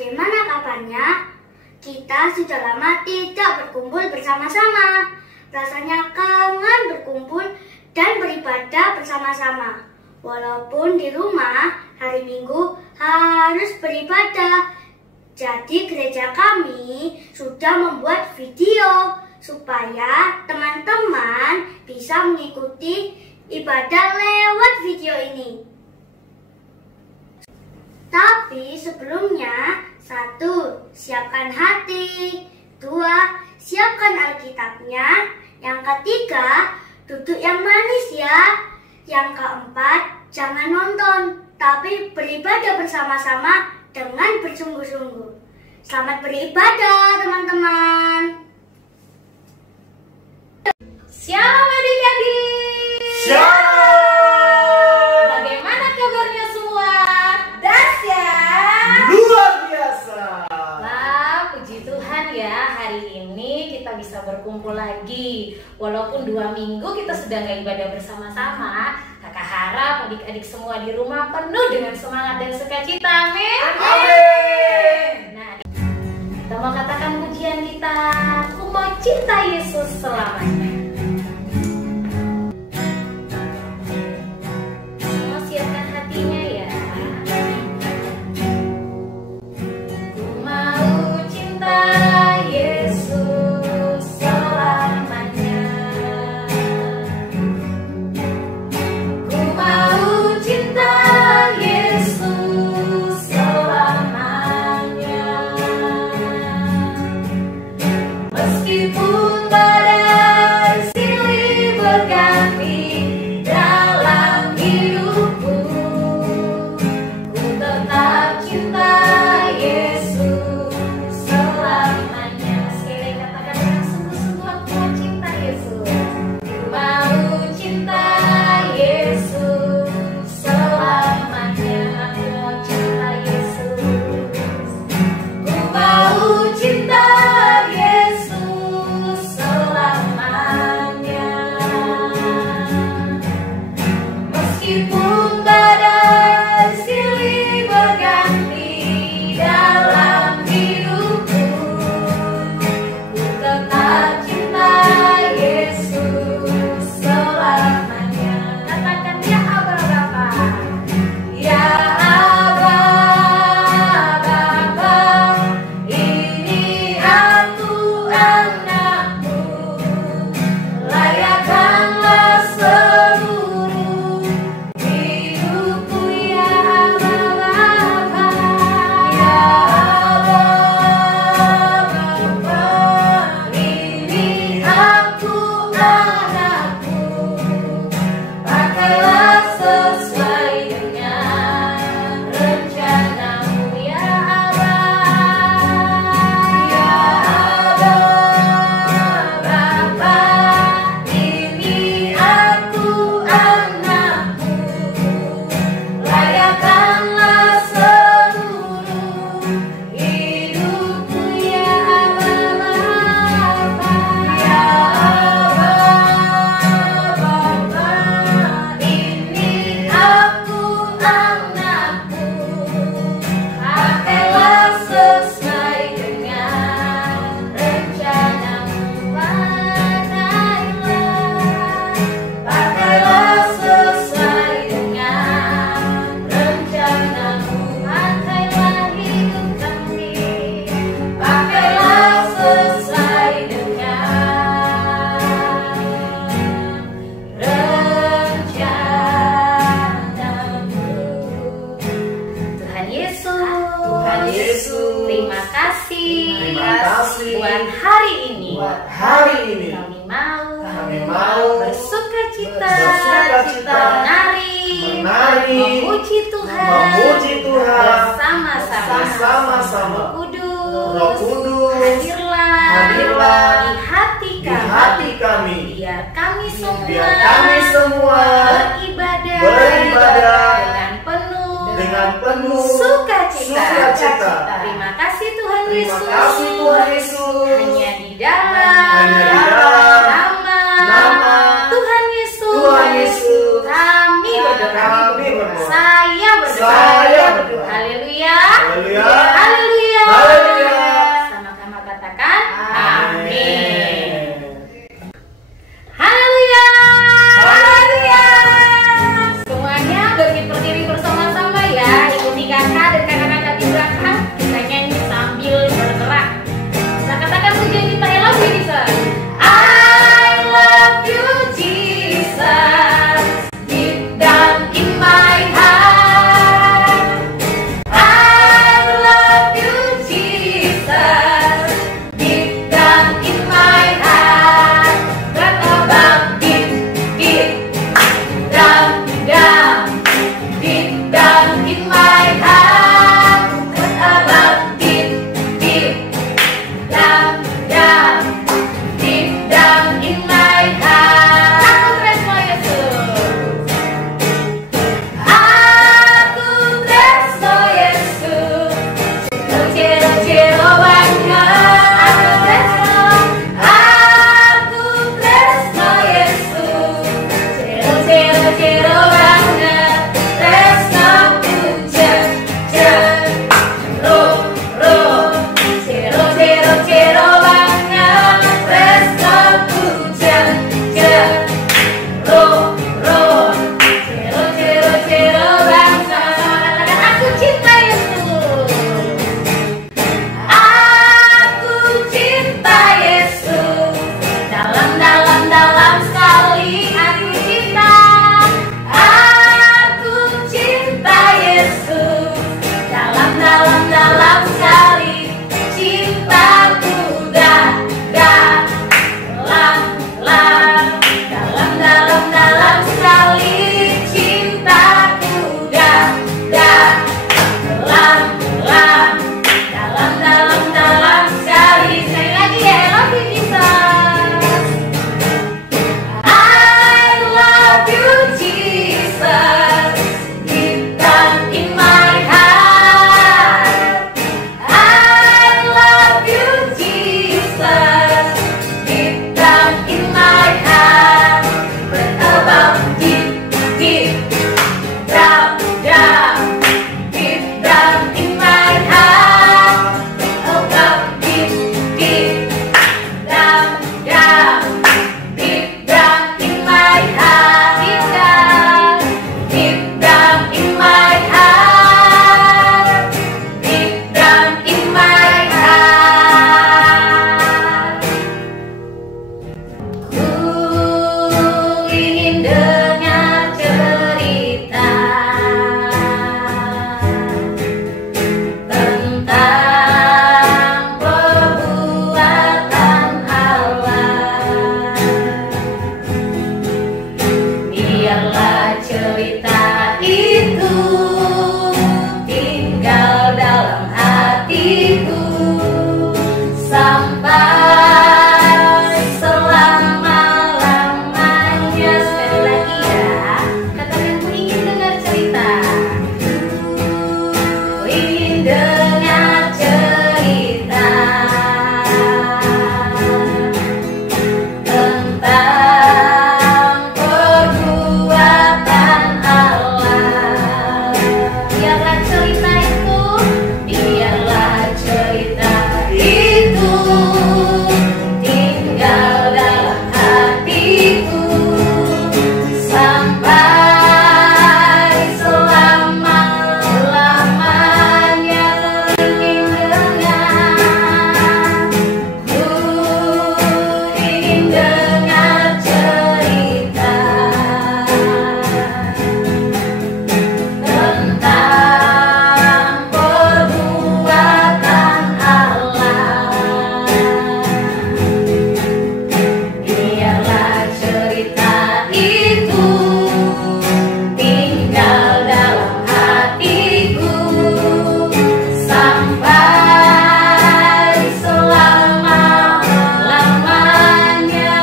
bagaimana kabarnya? Kita sudah lama tidak berkumpul bersama-sama. Rasanya kangen berkumpul dan beribadah bersama-sama. Walaupun di rumah hari Minggu harus beribadah. Jadi gereja kami sudah membuat video supaya teman-teman bisa mengikuti ibadah lewat video ini. Tapi sebelumnya, 1. Siapkan hati. 2. Siapkan Alkitabnya. Yang ketiga, duduk yang manis ya. Yang keempat, jangan nonton, tapi beribadah bersama-sama dengan bersungguh-sungguh. Selamat beribadah teman-teman. Shalom adik-adik. Shalom. Bagaimana kabarnya semua? Dahsyat. Luar biasa. Wah, puji Tuhan ya, hari ini kita bisa berkumpul lagi. Walaupun 2 minggu kita sudah nggak ibadah bersama-sama, Kakak harap adik-adik semua di rumah penuh dengan semangat dan sukacita. Amin. Amin. Nah, kita mau katakan pujian kita. Aku mau cinta Yesus selamanya. Terima kasih buat hari ini. Kami mau bersuka cita, menari, memuji Tuhan bersama-sama. Roh Kudus, hadirlah di hati kami. Biar kami semua beribadah dengan penuh sukacita. Terima kasih Tuhan Yesus. Hanya di dalam nama Tuhan Yesus kami berdoa. Saya berdoa. Haleluya. biarlah cerita itu tinggal dalam hatiku sampai selama-lamanya. Sekali lagi ya, katakan ku ingin dengar cerita. Ku ingin dengar cerita tentang perbuatan Allah. Biarlah cerita itu, biarlah cerita itu tinggal dalam hatiku sampai selama-lamanya. Ku ingin dengar cerita tentang perbuatan Allah. Biarlah cerita itu tinggal dalam hatiku sampai selama-lamanya.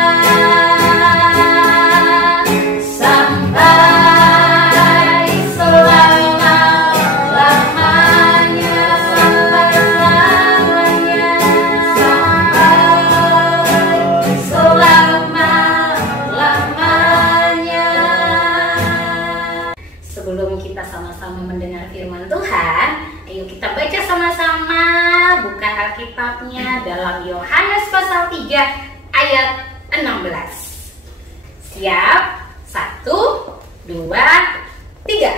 Sampai selama-lamanya. Sampai selama-lamanya. Sebelum kita sama-sama mendengar firman Tuhan, ayo kita baca sama-sama, buka Alkitabnya dalam Yohanes pasal 3 ayat 16. Siap? 1, 2, 3.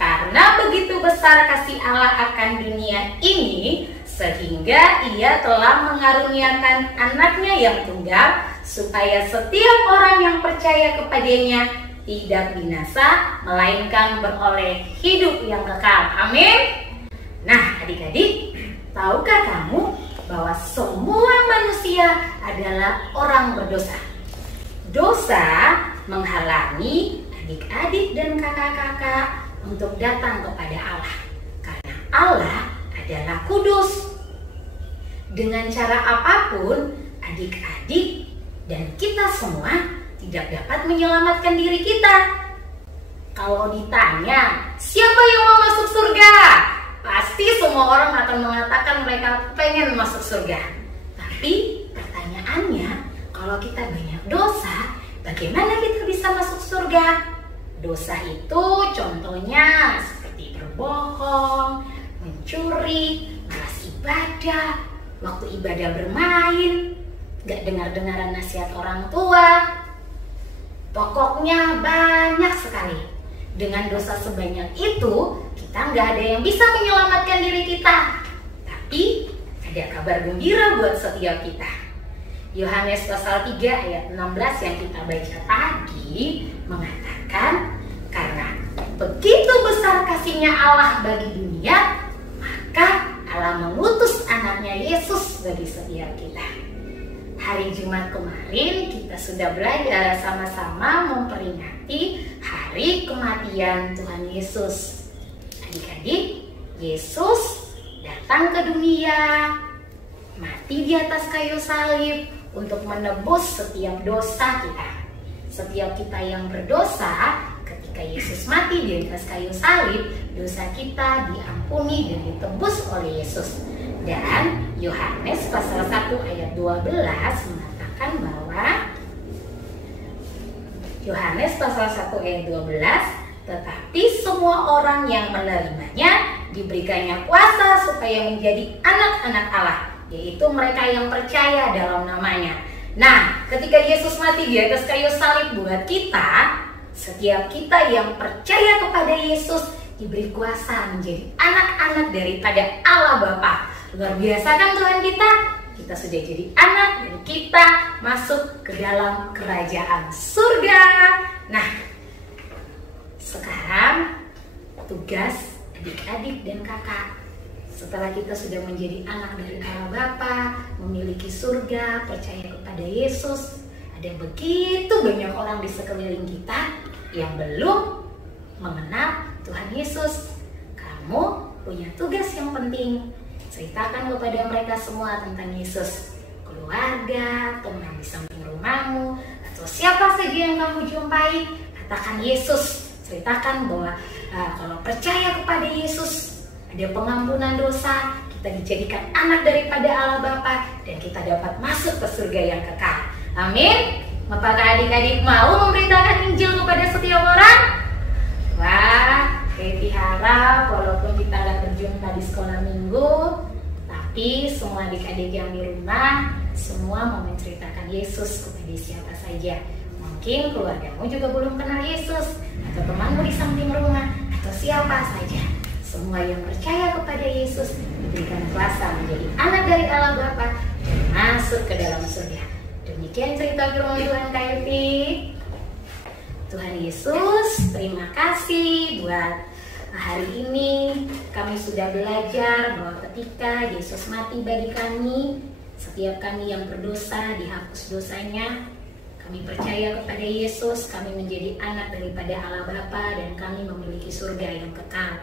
Karena begitu besar kasih Allah akan dunia ini, sehingga Ia telah mengaruniakan anaknya yang tunggal, supaya setiap orang yang percaya kepadanya tidak binasa, melainkan beroleh hidup yang kekal. Amin. Nah, adik-adik, tahukah kamu bahwa semua manusia adalah orang berdosa? Dosa menghalangi adik-adik dan kakak-kakak untuk datang kepada Allah, karena Allah adalah kudus. Dengan cara apapun, adik-adik dan kita semua tidak dapat menyelamatkan diri kita. Kalau ditanya, siapa yang mau masuk surga? Pasti semua orang akan mengatakan mereka pengen masuk surga. Tapi pertanyaannya, kalau kita banyak dosa, bagaimana kita bisa masuk surga? Dosa itu contohnya seperti berbohong, mencuri, malas ibadah, waktu ibadah bermain, gak dengar-dengaran nasihat orang tua. Pokoknya banyak sekali. Dengan dosa sebanyak itu, kita nggak ada yang bisa menyelamatkan diri kita. Tapi ada kabar gembira buat setiap kita. Yohanes pasal 3 ayat 16 yang kita baca tadi mengatakan, karena begitu besar kasihnya Allah bagi dunia, maka Allah mengutus anaknya Yesus bagi setiap kita. Hari Jumat kemarin kita sudah belajar sama-sama memperingati hari kematian Tuhan Yesus. Adik-adik, Yesus datang ke dunia, mati di atas kayu salib untuk menebus setiap dosa kita. Setiap kita yang berdosa, ketika Yesus mati di atas kayu salib, dosa kita diampuni dan ditebus oleh Yesus. Dan Yohanes pasal 1 ayat 12 mengatakan bahwa Yohanes pasal 1 ayat 12, tetapi semua orang yang menerimanya diberikannya kuasa supaya menjadi anak-anak Allah, yaitu mereka yang percaya dalam namanya. Nah, ketika Yesus mati di atas kayu salib buat kita, setiap kita yang percaya kepada Yesus diberi kuasa menjadi anak-anak daripada Allah Bapa. Luar biasa kan Tuhan kita? Kita sudah jadi anak dan kita masuk ke dalam kerajaan surga. Nah, sekarang tugas adik-adik dan kakak, setelah kita sudah menjadi anak dari Allah Bapa, memiliki surga, percaya kepada Yesus, ada begitu banyak orang di sekeliling kita. yang belum mengenal Tuhan Yesus. Kamu punya tugas yang penting. Ceritakan kepada mereka semua tentang Yesus. Keluarga, teman di samping rumahmu, atau siapa saja yang kamu jumpai, katakan Yesus. Ceritakan bahwa kalau percaya kepada Yesus, ada pengampunan dosa, kita dijadikan anak daripada Allah Bapa, dan kita dapat masuk ke surga yang kekal. Amin. Apakah adik-adik mau memberitakan Injil kepada setiap orang? Wah, Katie harap walaupun kita nggak berjumpa di sekolah minggu, tapi semua adik-adik yang di rumah semua mau menceritakan Yesus kepada siapa saja. Mungkin keluargamu juga belum kenal Yesus, atau temanmu di samping rumah, atau siapa saja. Semua yang percaya kepada Yesus diberikan kuasa menjadi anak dari Allah Bapa dan masuk ke dalam surga. Demikian cerita firman Tuhan KFI. Tuhan Yesus, terima kasih buat hari ini. Kami sudah belajar bahwa ketika Yesus mati bagi kami, setiap kami yang berdosa dihapus dosanya. Kami percaya kepada Yesus, kami menjadi anak daripada Allah Bapa dan kami memiliki surga yang kekal.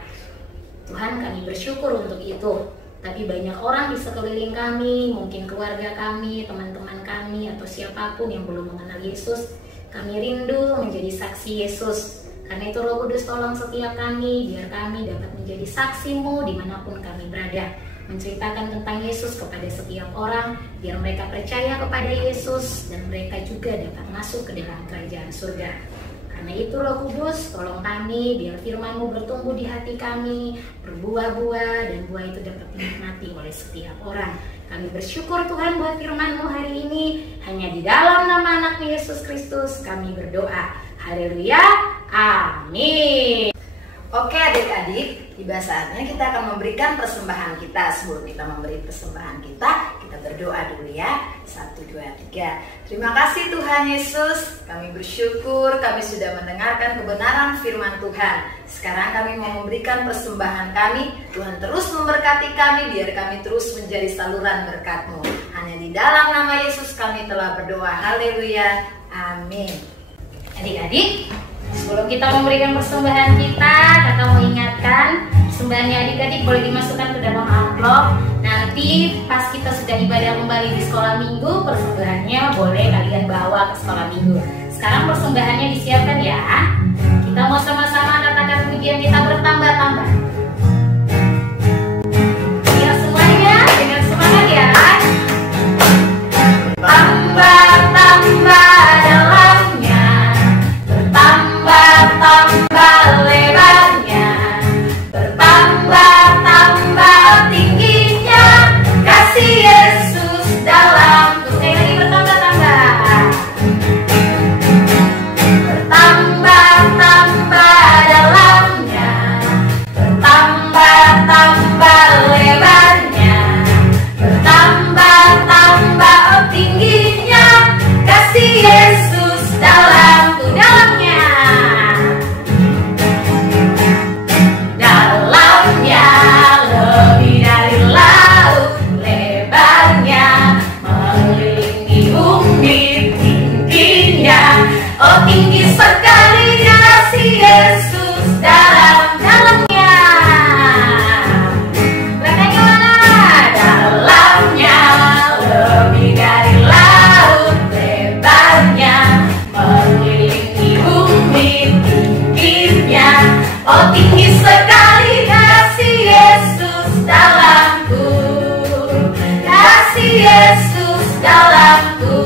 Tuhan, kami bersyukur untuk itu. Tapi banyak orang di sekeliling kami, mungkin keluarga kami, teman-teman kami, atau siapapun yang belum mengenal Yesus. Kami rindu menjadi saksi Yesus. Karena itu Roh Kudus tolong setiap kami, biar kami dapat menjadi saksi-Mu dimanapun kami berada. Menceritakan tentang Yesus kepada setiap orang, biar mereka percaya kepada Yesus, dan mereka juga dapat masuk ke dalam kerajaan surga. Karena itu Roh Kudus, tolong kami biar firman-Mu bertumbuh di hati kami, berbuah-buah, dan buah itu dapat dinikmati oleh setiap orang. Kami bersyukur Tuhan buat firman-Mu hari ini. Hanya di dalam nama anak-Mu Yesus Kristus kami berdoa. Haleluya, amin. Oke adik-adik, tiba saatnya kita akan memberikan persembahan kita. Sebelum kita memberi persembahan kita berdoa dulu ya. 1, 2, 3. Terima kasih Tuhan Yesus, kami bersyukur kami sudah mendengarkan kebenaran firman Tuhan. Sekarang kami mau memberikan persembahan kami. Tuhan terus memberkati kami, biar kami terus menjadi saluran berkat-Mu. Hanya di dalam nama Yesus kami telah berdoa. Haleluya, amin. Adik-adik, sebelum kita memberikan persembahan kita, kakak mau ingatkan, persembahannya adik-adik boleh dimasukkan ke dalam amplop. Nanti pas kita sudah ibadah kembali di sekolah minggu, persembahannya boleh kalian bawa ke sekolah minggu. Sekarang persembahannya disiapkan ya. Kita mau sama-sama katakan pujian kita bertambah-tambah. Ya semuanya dengan semangat ya. Tambah-tambah dalamnya, bertambah-tambah lebarnya, bertambah-tambah tingginya, kasih Yesus dalamku. Sekali lagi bertambah-tambah. Bertambah-tambah dalamnya, bertambah-tambah lebarnya, bertambah-tambah tingginya, kasih Yesus dalamku. Dalamnya, dalamnya lebih dari laut, lebarnya mengelilingi bumi, tingginya, oh tinggi sekali kasih Yesus dalamnya. Belakangnya mana? Dalamnya lebih dari laut, lebarnya mengelilingi bumi, tingginya, oh tinggi sekali kasih Yesus dalamku, kasih Yesus dalamku,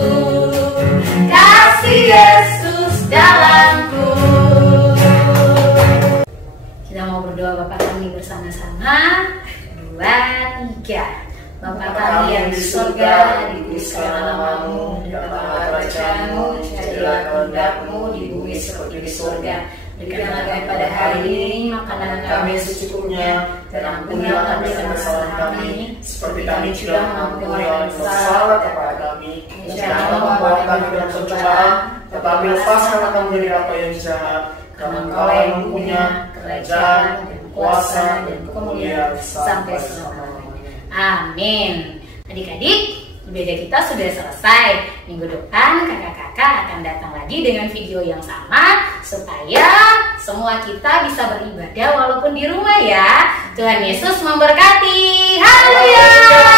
kasih Yesus dalamku. Kita mau berdoa Bapa kami bersama-sama. 2, 3. Bapa kami yang di surga, dikuduskanlah namamu, datanglah kerajaanmu, jadilah kehendak-Mu di bumi seperti di surga. Berikanlah kami pada hari ini makanan kami secukupnya, dan ampunilah kami kesalahan kami, seperti kami juga mengampuni orang yang bersalah kepada kami. Jangan membawa kami dalam pencobaan, tetapi lepaskanlah kami dari apa yang jahat. Karena Engkau yang mempunyai kerajaan, dan kuasa, dan kemuliaan sampai selamanya. Amin. Adik-adik, ibadah kita sudah selesai. Minggu depan kakak-kakak akan datang lagi dengan video yang sama. supaya semua kita bisa beribadah walaupun di rumah ya. Tuhan Yesus memberkati. Haleluya.